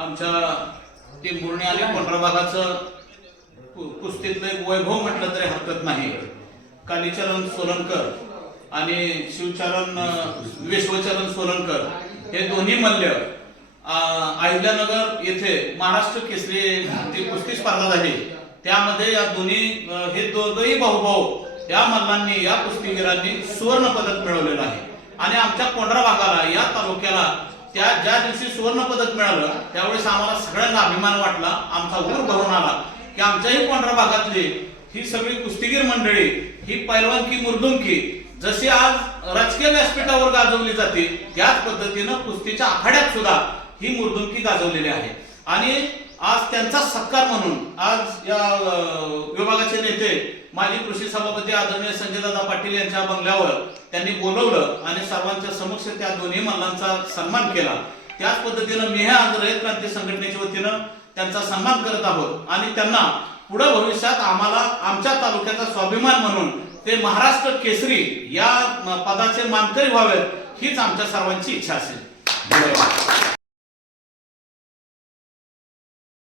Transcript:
आमच्या टिंबुर्णी आणि पंधरा भागाचं कुस्तीतलं एक वैभव म्हटलं तरी हरकत नाही. कालीचरण सोलनकर आणि शिवचरण विश्वचरण सोलनकर हे दोन्ही मल्ल अहिल्यानगर येथे महाराष्ट्र केसरी ती कुस्ती स्पर्धा झाली. त्यामध्ये या दोन्ही हे दोघही भाऊभाऊ या मल्लांनी या कुस्तीगिरांनी सुवर्ण पदक मिळवलेलं आहे. आणि आमच्या कोंढरा भागाला या तालुक्याला त्या ज्या दिवशी सुवर्ण पदक मिळालं त्यावेळेस आम्हाला सगळ्यांना अभिमान वाटला आमचा ऊर भरून आला की आमच्याही कोंढरा भागातली ही सगळी कुस्तीगीर मंडळी ही पैलवानकी मुरदुमकी जशी आज राजकीय व्यासपीठावर गाजवली जाते त्याच पद्धतीनं कुस्तीच्या आखाड्यात सुद्धा ही मुरदुमकी गाजवलेली आहे. आणि आज त्यांचा सत्कार म्हणून आज या विभागाचे नेते माजी कृषी सभापती आदरणीय संजयदादा पाटील यांच्या बंगल्यावर त्यांनी बोलवलं आणि सर्वांच्या समक्ष त्या दोन्ही मल्लांचा सन्मान केला. त्याच पद्धतीनं मी हे आज रयत क्रांती संघटनेच्या वतीनं त्यांचा सन्मान करत आहोत आणि त्यांना पुढे भविष्यात आम्हाला आमच्या तालुक्याचा स्वाभिमान म्हणून ते महाराष्ट्र केसरी या पदाचे मानकरी व्हावेत हीच आमच्या सर्वांची इच्छा असेल. धन्यवाद.